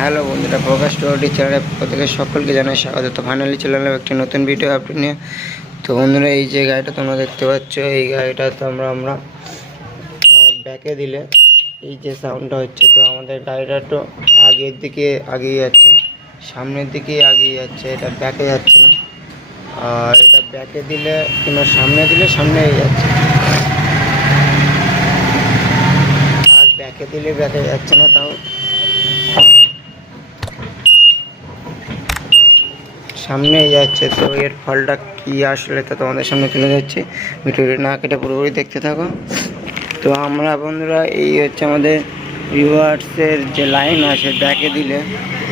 Hello বন্ধুরা, প্রকাশ টোয়াটি চ্যানেলে প্রত্যেকে সকলকে জানাই স্বাগত। তো ফাইনালি এলাম একটি নতুন ভিডিও আপডেট নিয়ে। তো বন্ধুরা, এই যে গাড়িটা তোমরা দেখতে পাচ্ছ, এই গাড়িটা তো আমরা আমরা ব্যাকে দিলে এই যে সাউন্ডটা হচ্ছে, তো আমাদের গাড়িটা তো আগের দিকে আগিয়ে যাচ্ছে, সামনের দিকে আগিয়ে যাচ্ছে, এটা ব্যাকে যাচ্ছে না। আর এটা ব্যাকে দিলে কিংবা সামনে দিলে সামনে যাচ্ছে। আর ব্যাকে দিলে ব্যাকে যাচ্ছে না, তাও সামনে যাচ্ছে, তো এর ফলটা কি আসলে তা তোমাদের সামনে তুলে যাচ্ছে ভিডিওটি না কেটে পুরোপুরি দেখতে থাকো। তো আমরা বন্ধুরা, এই হচ্ছে আমাদের রিভার্সের যে লাইন আছে ব্যাকে দিলে,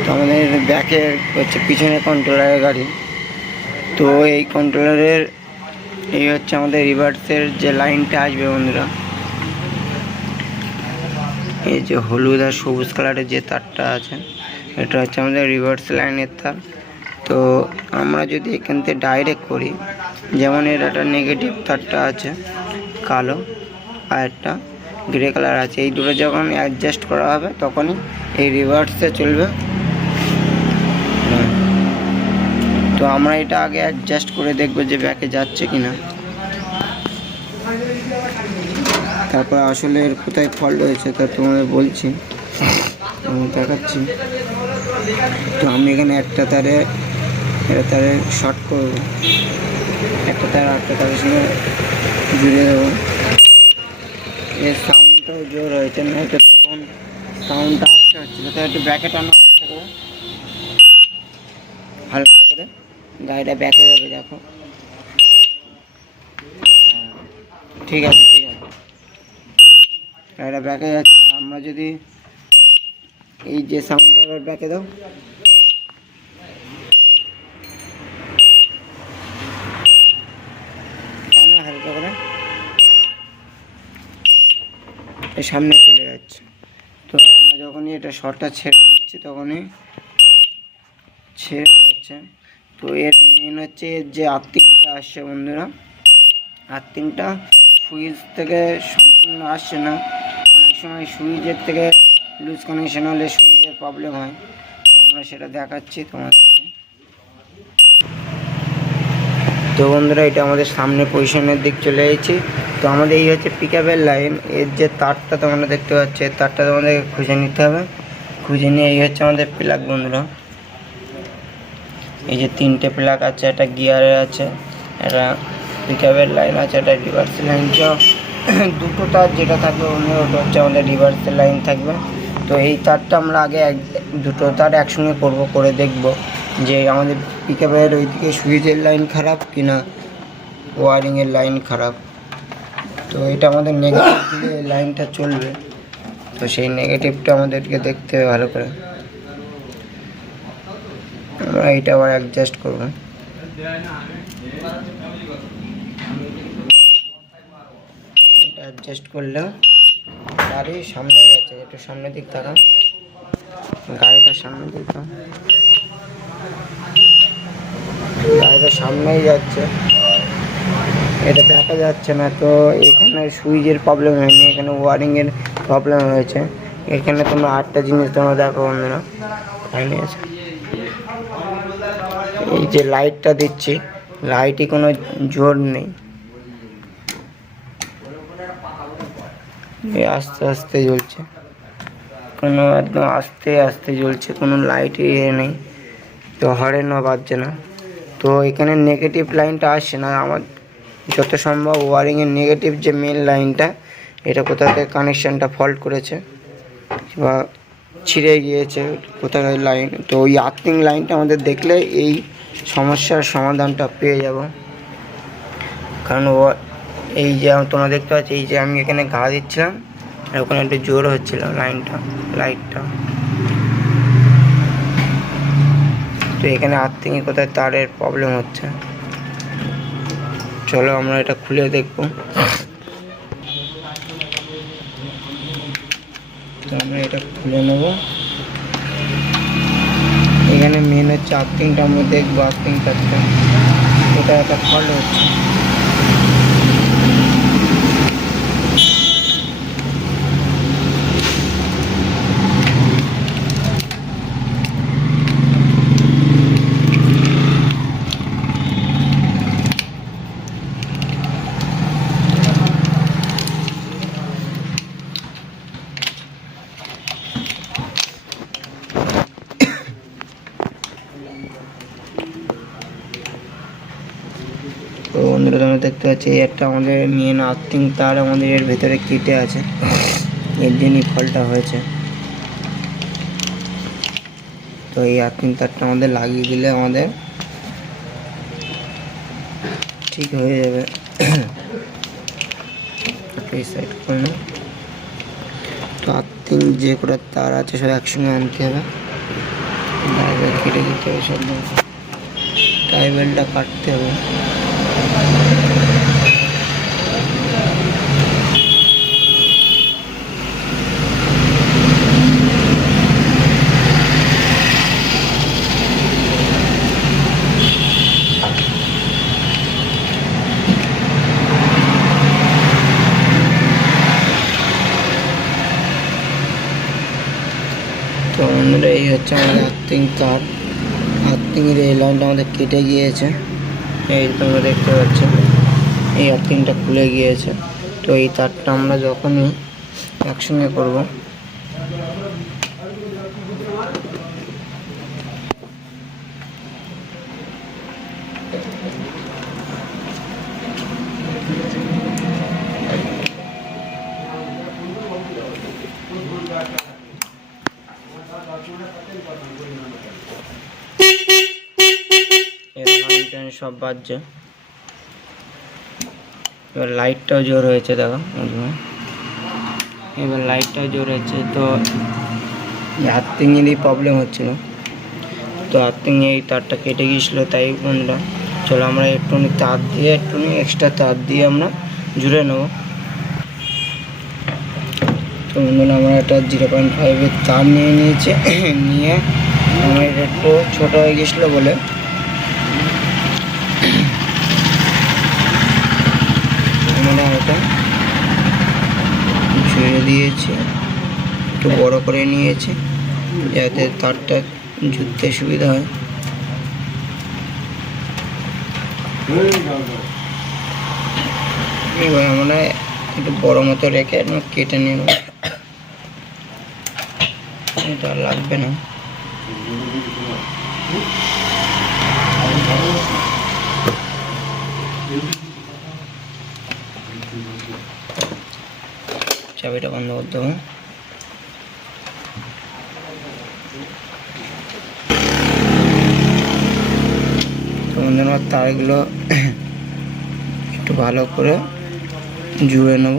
তো আমাদের ব্যাকে হচ্ছে পিছনে কন্ট্রোলারের গাড়ি। তো এই কন্ট্রোলারের এই হচ্ছে আমাদের রিভার্সের যে লাইনটা আসবে বন্ধুরা। এই যে হলুদ আর সবুজ কালারের যে তারটা আছে, এটা হচ্ছে আমাদের রিভার্স লাইনের তার। তো আমরা যদি এখান থেকে ডাইরেক্ট করি, যেমন এর একটা নেগেটিভ তারটা আছে, কালো, আর একটা গ্রে কালার আছে। এই দুটো যখন অ্যাডজাস্ট করা হবে, তখনই এই রিভার্সে চলবে। তো আমরা এটা আগে অ্যাডজাস্ট করে দেখব যে ব্যাকে যাচ্ছে কি না তারপর আসলে এর কোথায় ফল্ট হয়েছে তা তোমাদের বলছি। আমি দেখাচ্ছি। তো আমি এখানে একটা তারে একটা তারে শর্ট করব। একটা তার আটটা তারের সঙ্গে জুড়ে দেবো। এর সাউন্ডটাও জোর হয়েছে না এটা তখন সাউন্ডটা আসতে হচ্ছিল। তো একটু ব্যাকে টানো আসতে করে হালকা করে। গাড়িটা ব্যাকে যাবে দেখো। হ্যাঁ, ঠিক আছে ঠিক আছে। গাড়িটা ব্যাকে যাচ্ছে। আমরা যদি এই যে সাউন্ডটা এবার ব্যাকে দাও কেন হালকা করে। সামনে চলে যাচ্ছে। তো আমরা যখনই এটা শর্টটা ছেড়ে দিচ্ছি, তখনই ছেড়ে যাচ্ছে। তো এর মেন হচ্ছে এর যে আর্থিংটা আসছে বন্ধুরা আর্থিংটা সুইচ থেকে সম্পূর্ণ আসছে না। অনেক সময় সুইচের থেকে লুজ কানেকশন হলে সুইচের প্রবলেম হয়। তো আমরা সেটা দেখাচ্ছি তোমাদেরকে তো বন্ধুরা, এটা আমাদের সামনে পজিশনের দিক চলে এসেছি। তো আমাদের এই হচ্ছে পিক লাইন এর যে তারটা তোমরা দেখতে পাচ্ছ, এই তারটা তোমাদের খুঁজে নিতে হবে। খুঁজে নিয়ে এই হচ্ছে আমাদের প্লাগ বন্ধুরা। এই যে তিনটে প্লাগ আছে, একটা গিয়ারে আছে, একটা পিক লাইন আছে, একটা রিভার্স লাইন দুটো তার যেটা থাকবে অন্য ওটা হচ্ছে আমাদের রিভার্সের লাইন থাকবে। তো এই তারটা আমরা আগে এক, দুটো তার একসঙ্গে করব, করে দেখব। যে আমাদের পিক আপের ওইদিকে সুইচের লাইন খারাপ কিনা ওয়ারিংয়ের লাইন খারাপ। তো এটা আমাদের নেগেটিভ দিলে লাইনটা চলবে। তো সেই নেগেটিভটা আমাদেরকে দেখতে হবে ভালো করে। আমরা এটা আবার অ্যাডজাস্ট করব। এটা অ্যাডজাস্ট করলেও গাড়ি সামনে যাচ্ছে, একটু সামনের দিক তাকাও। গাড়িটা সামনের দিক। গাড়িটা সামনেই যাচ্ছে। এটা দেখা যাচ্ছে না, তো এখানে সুইচের প্রবলেম হয়নি, এখানে ওয়ারিংয়ের প্রবলেম হয়েছে। এখানে তোমরা আটটা জিনিস তোমরা দেখো বন্ধুরা। এই যে লাইটটা দিচ্ছি লাইটই কোনো জোর নেই। আস্তে আস্তে জ্বলছে। কোনো একদম আস্তে আস্তে জ্বলছে, কোনো লাইটই ইয়ে নেই। তো হরেনও বাজছে না। তো এখানে নেগেটিভ লাইনটা আসছে না। আমার যত সম্ভব ওয়ারিংয়ের নেগেটিভ যে মেন লাইনটা এটা কোথা থেকে কানেকশানটা ফল্ট করেছে বা ছিঁড়ে গিয়েছে কোথায় লাইন তো ওই আর্থিং লাইনটা আমাদের দেখলে এই সমস্যার সমাধানটা পেয়ে যাব। কারণ এই যে তোমরা দেখতে পাচ্ছ, এই যে আমি এখানে ঘা দিচ্ছিলাম ওখানে একটু জোর হচ্ছিল লাইনটা লাইটটা তো এখানে আর্থিং এ কোথায় তারের প্রবলেম হচ্ছে। চলো আমরা এটা খুলে দেখব। তো আমরা এটা খুলে নেব। এখানে মেন হচ্ছে আর্থিংটা মধ্যে দেখব আর্থিং তারটা এটা একটা ফল্ট হচ্ছে। বন্ধুরা তোমরা দেখতে পাচ্ছি একটা আমাদের মেন আর্থিং তার আমাদের এর ভেতরে কেটে আছে। এর জন্যই ফলটা হয়েছে। তো এই আর্থিং তারটা আমাদের লাগিয়ে দিলে আমাদের ঠিক হয়ে যাবে। তো আর্থিং যে কটা তার আছে সব একসঙ্গে আনতে হবে। কেটে দিতে হবে সব। টাইবেলটা কাটতে হবে। বন্ধুরা এই হচ্ছে আমাদের আর্থিং তার আর্থিংয়ের এই লাইনটা আমাদের কেটে গিয়েছে এই তোমরা দেখতে পাচ্ছ, এই আর্থিংটা খুলে গিয়েছে। তো এই তারটা আমরা যখনই একসঙ্গে করব এর সব বাজছে। এবার লাইটটাও জোর হয়েছে, দেখো এবার লাইটটাও জোর হয়েছে, তো আর্থিংয়েরই প্রবলেম হচ্ছিল। তো আর্থিংয়ে এই তারটা কেটে গিয়েছিল, তাই বন্ধুরা, চলো আমরা একটুখানি তার দিয়ে একটুখানি এক্সট্রা তার দিয়ে আমরা জুড়ে নেব। তো বন্ধুরা, আমরা একটা জিরো পয়েন্ট ফাইভের তার নিয়ে নিয়েছি। নিয়ে, আমার একটু ছোটো হয়ে গেছিল বলে আমরা এটা ঝুড়ে দিয়েছি। একটু বড় করে নিয়েছি, যাতে তারটা জুততে সুবিধা হয়। এবার আমরা একটু বড় মতো রেখে কেটে নেব। এটা লাগবে না। চাবিটা বন্ধ করতে হবে তারগুলো একটু ভালো করে জুড়ে নেব,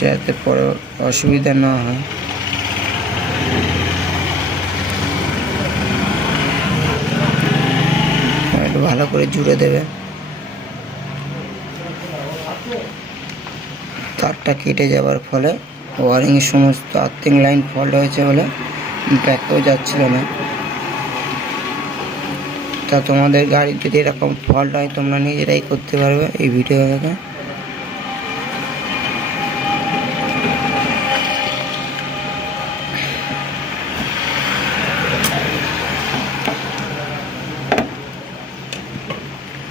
যাতে পরে অসুবিধা না হয়। একটু ভালো করে জুড়ে দেবে। তারটা কেটে যাওয়ার ফলে ওয়ারিংয়ের সমস্ত আর্থিং লাইন ফল্ট হয়েছে বলে ব্যাকেও যাচ্ছিল না। তা তোমাদের গাড়ির যদি এরকম ফল্ট হয়, তোমরা নিজেরাই করতে পারবে এই ভিডিও দেখে।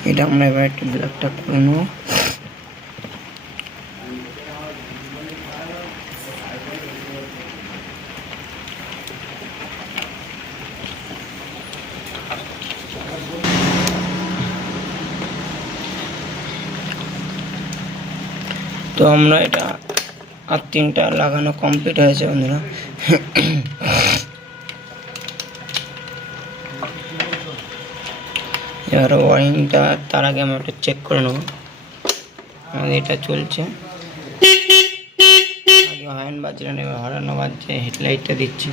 এটা আমরা এবার একটু ব্ল্যাকটা করে নেব। তো আমরা এটা আর তিনটা লাগানো কমপ্লিট হয়েছে বন্ধুরা। এবার ওয়ারিংটা তার আগে আমরা একটু চেক করে নেব। আমাদের এটা চলছে। আগে হর্ন বাজছে না, এবার হর্ন বাজছে, হেডলাইটটা দিচ্ছি।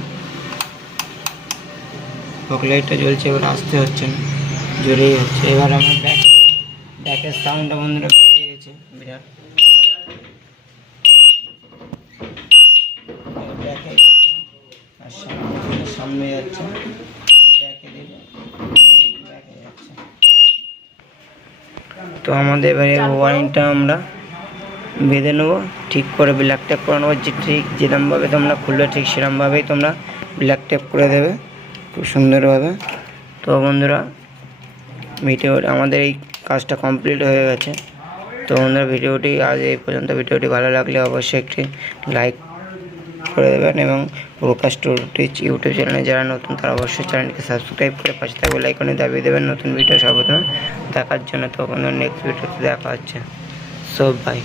লাইটটা জ্বলছে, এবার আসতে হচ্ছে না জোরেই হচ্ছে। এবার আমরা ব্যাকে ব্যাকের সাউন্ডটা বন্ধুরা বেড়ে গেছে বিরাট ব্যাকে যাচ্ছে আর সামনে সামনে যাচ্ছে আর ব্যাকে দেবে ব্যাকে যাচ্ছে তো আমাদের এবারে ওয়ারিংটা আমরা বেঁধে নেব। ঠিক করে ব্ল্যাক টেপ করে নেব। যে ঠিক যেরমভাবে তোমরা খুলবে, ঠিক সেরমভাবেই তোমরা ব্ল্যাক টেপ করে দেবে। খুব সুন্দরভাবে। তো বন্ধুরা ভিডিও আমাদের এই কাজটা কমপ্লিট হয়ে গেছে। তো বন্ধুরা ভিডিওটি আজ এই পর্যন্ত। ভিডিওটি ভালো লাগলে অবশ্যই একটি লাইক করে দেবেন এবং প্রকাশ টিচ ইউটিউব চ্যানেলে যারা নতুন, তারা অবশ্যই চ্যানেলকে সাবস্ক্রাইব করে পাশে থাকবে লাইকনে দাবিয়ে দেবেন। নতুন ভিডিও সর্বপ্রথমে দেখার জন্য তখন নেক্সট ভিডিওতে দেখা হচ্ছে। So by